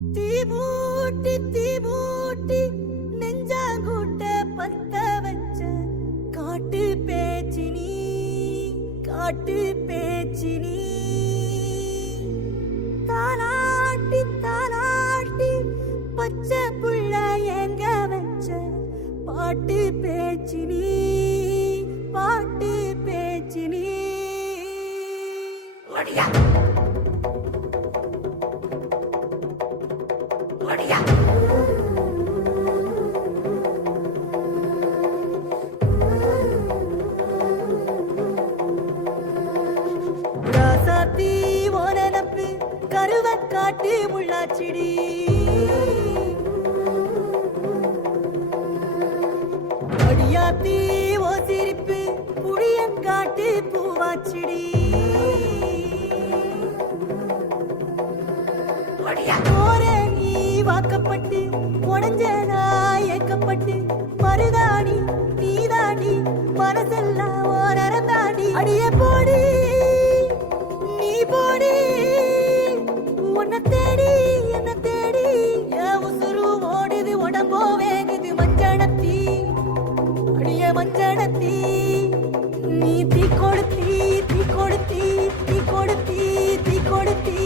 தீபூட்டி தீபூட்டி நெஞ்சாங்கூட்ட பத்த வச்ச காட்டு பேச்சினி காட்டு பேச்சினி தாலாட்டி தாலாட்டி பச்சை புள்ள எங்க வச்ச பாட்டு பேச்சினி பாட்டு பேச்சினி ராசாத்தி ஓனப்பு கருவ காட்டு முள்ளாச்சிடி அடியாத்தி ஓ சிரிப்பு புளியங்காட்டு பூவாச்சிடி நீ வாக்கப்பட்டு உடஞ்சனா ஏக்கப்பட்டு மருதாணி நீதாண்டி மனசெல்லாம் ஓரந்தாண்டி அடிய போடி நீ போடி உன்னை தேடி என்ன தேடி என் உசுரு ஓடுது உடம்போ வேகுது மஞ்சனத்தி அடிய மஞ்சனத்தி நீ தீ கொடுத்தி தீ கொடுத்தி தீ கொடுத்தி தீ கொடுத்தி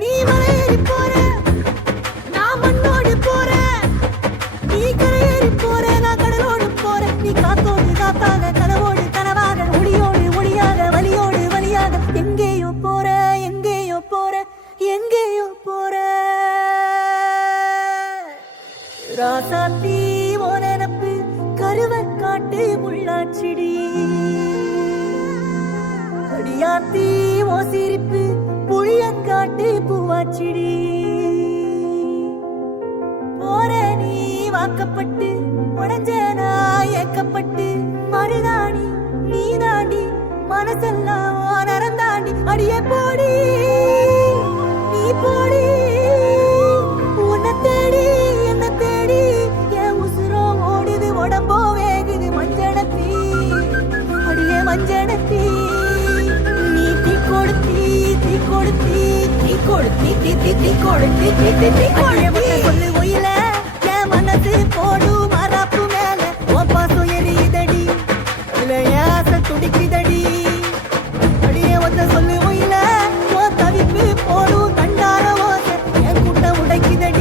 நீ மலையேறி போற நான் மண்ணோடு போற நீ கரையேறி போற நான் கடலோடு போற நீ காத்தோடு காத்தாக கனவோடு கனவாக ஒளியோடு ஒளியாக வலியோடு வலியாக எங்கேயோ போற எங்கேயோ போற எங்கேயோ போற ராசாத்தி ஓனப்பு கருவ காட்டு முள்ளாச்சிடி அடியாத்தி ஓ சிரிப்பு புளியங்காட்டு பூவாச்சிடி போற நீ வாக்கப்பட்டு உடஞ்சனா ஏக்கப்பட்டு மருதாணி நீதாண்டி மனசெல்லாம் நரந்தாண்டி அடிய போடி நீ போடி உன்னை தேடி என்ன தேடி என் உசுரோ ஓடுது உடம்போ வேகுது மஞ்சனத்தி அடிய மஞ்சனத்தி சொல்லு ஒயில என் மனசு போடு மராப்பு மேல உன் பாசம் எரியுதடி இல்ல ஏச துடிக்குதடி அடியே ஒத்த சொல்லு ஒயில உன் தவிப்பு போடு தண்டார ஓசை என் கூட்டம் உடைக்குதடி